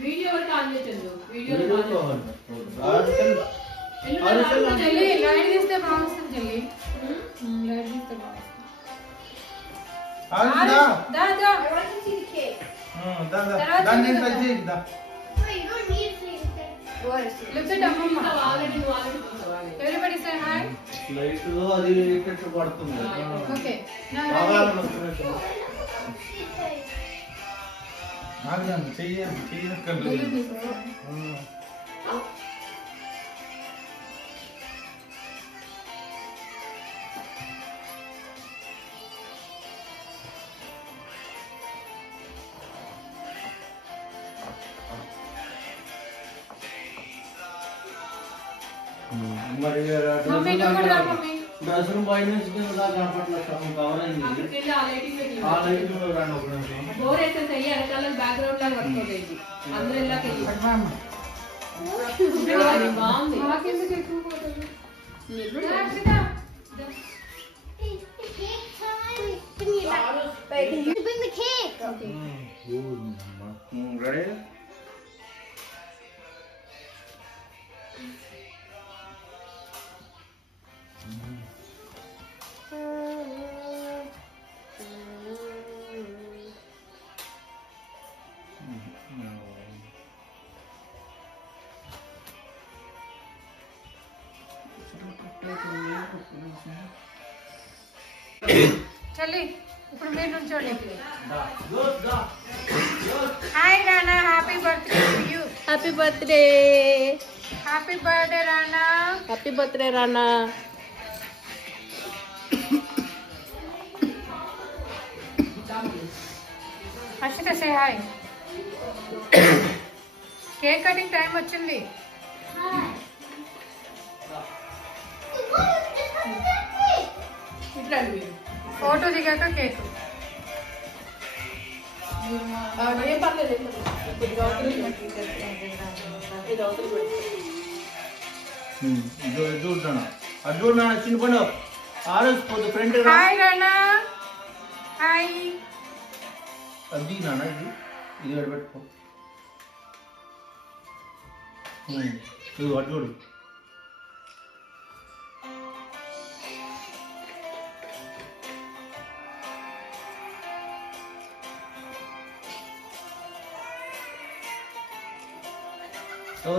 Video వరకు on చేయండి video చెల్లి లైట్ తీస్తే బాగుంటుంది చెల్లి లైట్ తీస్తే బాగుంటుంది దా దా Look at Amma. Everybody say hi. Light అది ఎఫెక్ట్ పడుతుంది. Okay. నాగదాన్ని చెయ్యక్కర్లేదు. మరి మమ్మీ నువ్వు రా మమ్మీ. డ్రెస్ రూమ్ బయట నుంచి కింద కనపట్ల కవర్ అయింది. అక్కడికి ఆ లైటింగ్ పెట్టి ఆ లైటింగ్ లో రండి ఒక నిమిషం. డోర్ వేస్తే చెయ్యి అరకాల బ్యాక్గ్రౌండ్ లాగా పట్టుకోలేదు అందరూ ఇలాగే బాగుంది మాకెందుకు ఎక్కువ పోతుంది Bring the cake. Okay. Ready? చల్లి ఇప్పుడు మీరు నుంచోండి hi Rana happy birthday to you happy birthday happy birthday Rana happy birthday Rana Harshita say hi cake cutting time వచ్చింది ఇట్లా ఫోటో దిగాక కేక్ ఏం పర్లేదు చూడనా చిన్న పండు ఆరోజు ఫ్రెండ్ హాయ్ రానా హాయ్ అది నాన్న ఇది పెట్టుకో అటు చూడు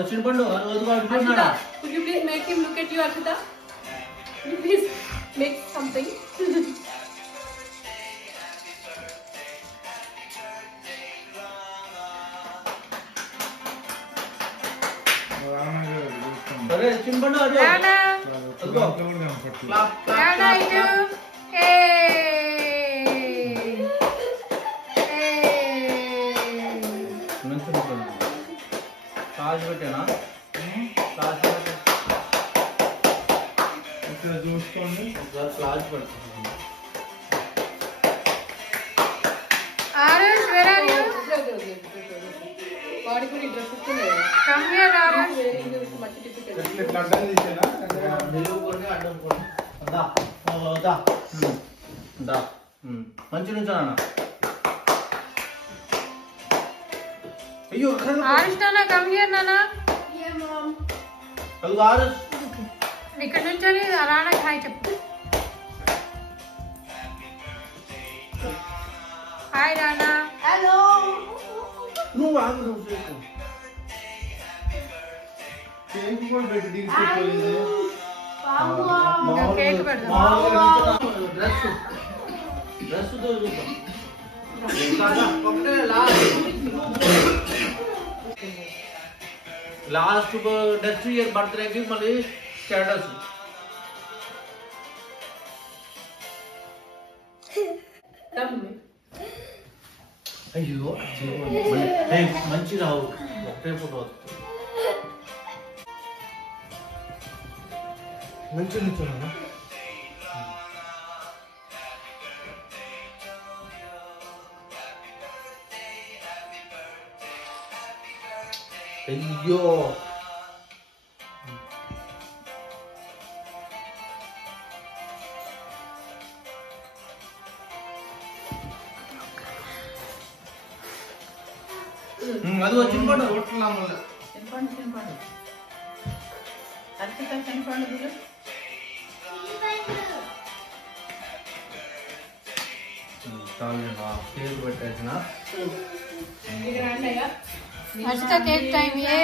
చిన్నపండు Could you please make him look at you, Arshita? Could you please make something? అరే చిన్నపండు అటు రానా రానా ఇటు ఏ కాజు పెట్టానా ఇక్కడ చూసుకోండి క్లాస్ పెడుతున్నాను ఆరుష్ వేర్ ఆర్ యు వాడి కూడా డ్రెస్ ఇస్తుంది కమ్ హియర్ ఆరుష్ ఇట్లా అడ్డం తీసేనా నిలువు కొన్ని అడ్డం కొన్ని దా దా దా మంచి నుంచి అన్న అయ్యో ఆరుష్ నానా కమ్ హియర్ నానా అది ఆరు ఇక్కడ నుంచి రానా హాయ్ చెప్పు హాయ్ రానా Hello. నువ్వు ఆగు కేక్ కూడా పెట్టి తీసుకెళ్ళింది కేక్ పెడదాం డ్రెస్ చూద్దాం లాస్ట్ నెక్స్ట్ ఇయర్ బర్త్డేకి మళ్ళీ స్టేటస్ అయ్యో మంచి రావు ఒకటే ఫోటో వస్తుంది మంచి నిల్చోనా అయ్యో అది వచ్చింది పండు టోటల్ అమ్మలే. కేక్ పెట్టేసిన హర్షిత కేక్ టైం ఏ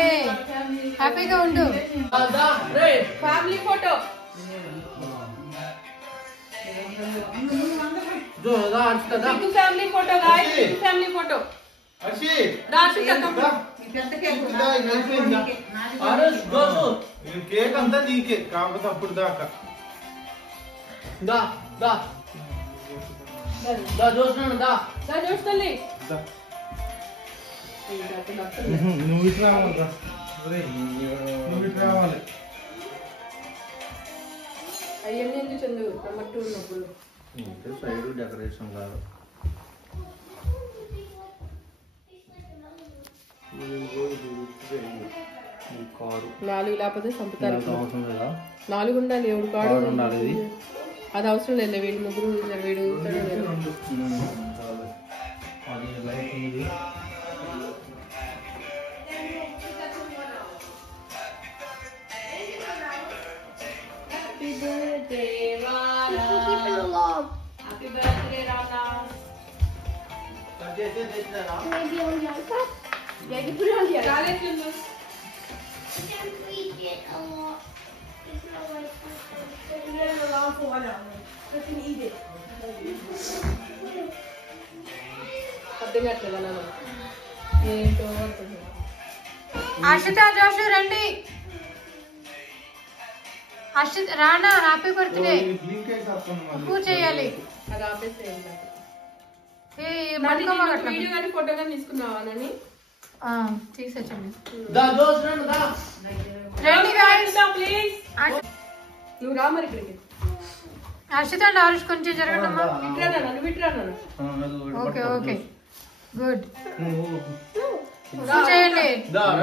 హ్యాపీగా ఉండు. Family photo. Family photo guys. Family photo. Harshi Rashita ఈ కేక్ అంతా నీకే కాకపోతే అప్పుడు దాకా చూస్తలే. నువ్వు ఇటు రావాలి నువ్వు ఇటు రావాలి. అవన్నీ ఎందుకు చందు మట్టు ఉన్నప్పుడు సైడ్ డెకరేషన్ కాదు. నాలుగు లేకపోతే చంపుతారు. అవసరం లేదా? 4 ఉండాలి. ఎవడు కాడు ఉండాలి. అది అవసరం లేదు. వీడు ముగ్గురు వీడు అది లైట్ ఉంది. అర్థం కావట్లేదా నాన్న? ఏంటో హర్షిత జోషు రండి. హర్షిత రానా హ్యాపీ బర్త్డే పూజ చేయాలి. అది ఆపేసేయండి. మళ్ళీ వీడియో కానీ ఫోటో కానీ తీసుకున్నావా నని? తీసేచ్చండి. రండి guys, ప్లీజ్. నువ్వు రా మరి ఇక్కడికి. హర్షిత అండ్ హర్ష్ కొంచెం జరగడమ్మా. నువ్వు ఇట్రా నాన్న. Okay okay good. చేయండి.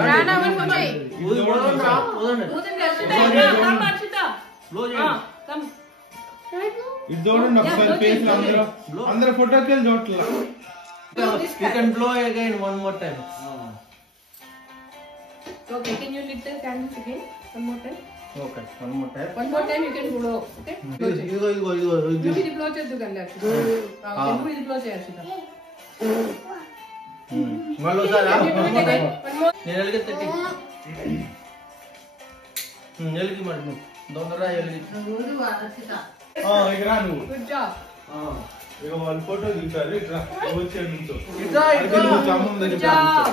రానా పూజ చేయి. ఇది చూడండి ఒకసారి ఫేస్ అందరూ ఫోటోకి వెళ్ళి చూడట్లా. You can blow again one more time. Okay, can you lit the candles again? One more time. Okay, one more time. One more time you can blow. Okay? ఇదిగో నువ్వు ఇది బ్లో చేద్దు కానీ నువ్వు ఇది బ్లో చేయాల్సి. మళ్ళీ నేను ఎలిగి తెట్టి ఎలిగి మరి నువ్వు దొంగరా ఎలిగి. ఇక రా నువ్వు. Good job. ఇక వాళ్ళు ఫోటో తీసారు. ఇట్లా వచ్చే నుంచో good job.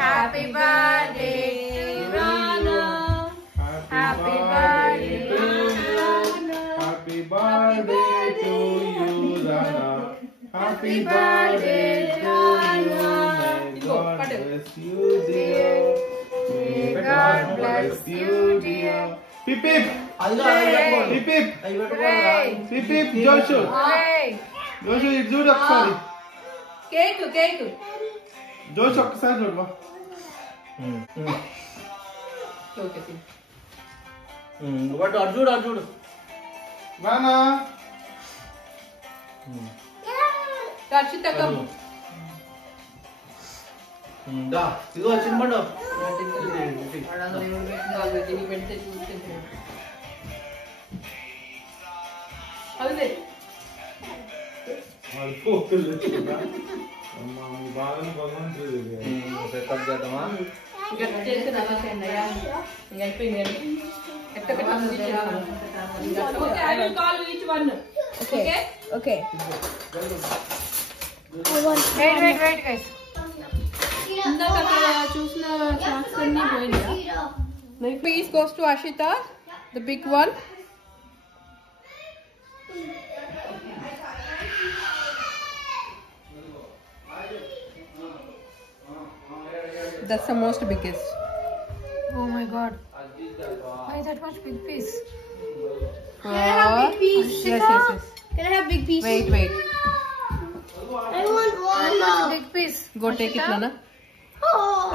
Happy birthday Rana. Happy birthday happy birthday to you Rana. Happy birthday to you. God bless you dear. May God bless you dear. Pip pip. Pip pip. Pip pip. Joshu Joshu ఇటు చూడు ఒకసారి. Cake cake Joshu ఒక్కసారి చూడవా. Okay but అర్జుడు Rana. Rakshita come. ఇదిగో చిన్నపండు. పెడితే చూస్తే అదే బాగా భగవంతుడు సెటప్ చేద్దామా? ఇంకా చేస్తే అయ్యా ఇంకా అయిపోయింది. Okay I will call each one. Okay okay wait guys. ఇందాక అక్కడ చూసిన షార్ట్స్ అన్ని పోయినాయా? Please goes to Ashita, the big one. That's the most biggest. Oh my god. Why that much big piece? Can I have big piece? Yes. Can I have big piece? Wait. I want one. Big piece. Go take it, Nana.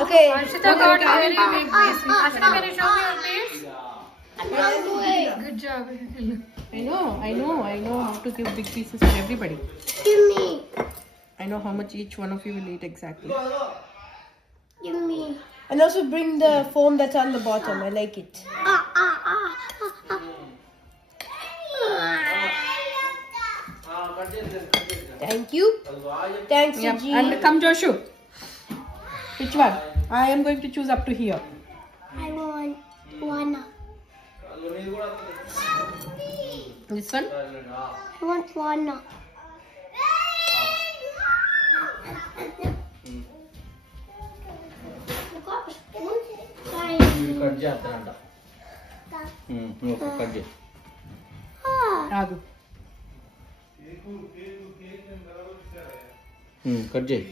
Okay. Harshita got a very big piece. Harshita, can you show me your piece? I'm not going. Good job. I know how to give big pieces to everybody. Give me. I know how much each one of you will eat exactly. Give me. And also bring the foam that's on the bottom. I like it. Thank you. Thanks, Yeah. Suji. And come, Joshu. Which one? I am going to choose up to here. I want one. This one? I want one. మీరు cut చేస్తారంట నువ్వు cut చేయి ఆగు. Cut చేయి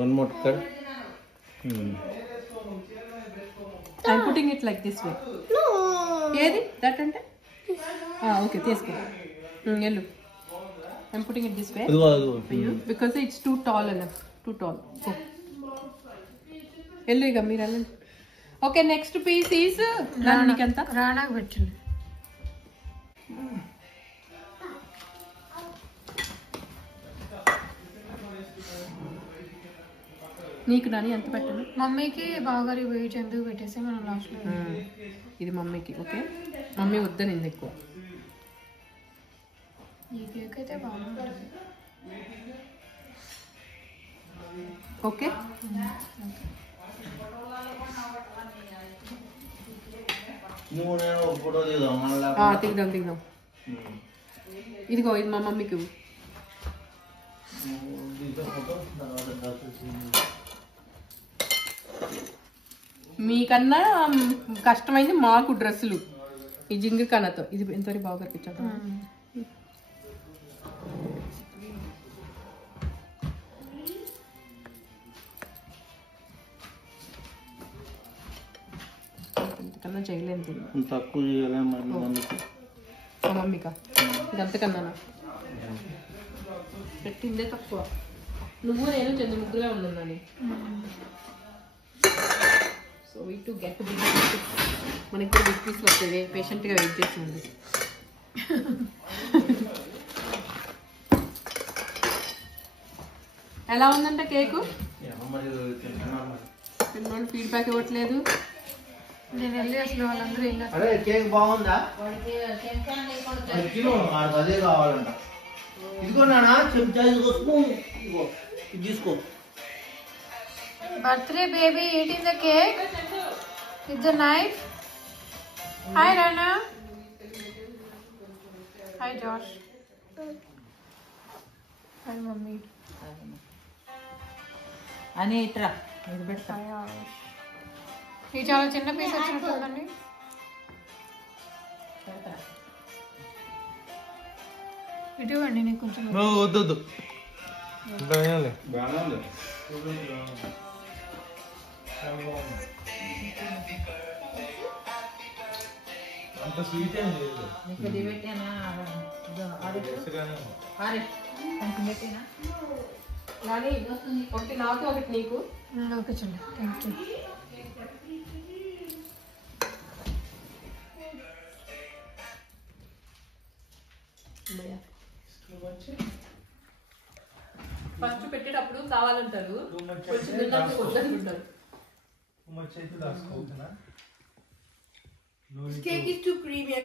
one more cut I'm putting it like this way. No. ఏది that అంటే okay తీసుకో వెళ్ళు. I'm putting it this way అదిగో అదిగో for you because it's too tall enough. Too tall. Go. వెళ్ళు ఇక మీరు వెళ్ళండి. ఓకే నెక్స్ట్ పీస్ ఈస్ నీకెంత రాణాకు పెట్టండి. నీకు నాని ఎంత పెట్టను? మమ్మీకి బావగారి వెయిట్ ఎందుకు పెట్టేసి మనం లాస్ట్లో ఇది మమ్మీకి. ఓకే మమ్మీ వద్దనింది ఎక్కువ. ఈ కేక్ అయితే బాగుంటుంది. ఓకే నువ్వు నేను ఫోటో తీద్దాం మళ్ళీ తీద్దాం. ఇదిగో ఇది మా మమ్మీకి. మీకన్నా కష్టమైంది మాకు డ్రెస్సులు ఈ జింగి కన్నతో. ఇది ఎంతవరకు బాగా కనిపించాను. ఇంతకన్నా చేయలేదు తక్కువ చేయాలి మా మమ్మీకా. ఇది అంతకన్నా పెట్టిందే తక్కువ. నువ్వు నేను చంద్ర ముగ్గురుగా ఉన్నాను. So we to get big pieces. మనకి కూడా బిగ్ పీస్లు వస్తాయి. పేషెంట్గా వెయిట్ చేసింది. ఎలా ఉందంటే కేకు? పిల్లలు ఫీడ్బ్యాక్ ఇవ్వట్లేదు. నేను వెళ్ళి అసలు వాళ్ళందరూ ఏం అరే కేక్ బాగుందా? అదే కావాలంట. ఇదిగో నానా చెంచా ఇదిగో స్పూన్ ఇదిగో ఇది తీసుకో. Birthday baby eating the cake with the knife. Hi Rana. Hi Josh. Hi mummy. అని ఇట్రా ఇది పెడతా. హాయ్ ఆయుష్. ఇది చాలా చిన్న పీస్ వచ్చినట్టుందండి. ఇటువండి నీకు కొంచెం. వద్దు అంత స్వీట్ ఏం లేదు. నీకు ఇది పెట్టానా కొంచెం పెట్టినా కానీ ఒకటి నాకు ఒకటి నీకు. Okay Chandi. Thank you. First పెట్టేటప్పుడు కావాలంటారు, కొంచెం తిన్నప్పుడు వద్దనుకుంటారు. Cake is too creamy.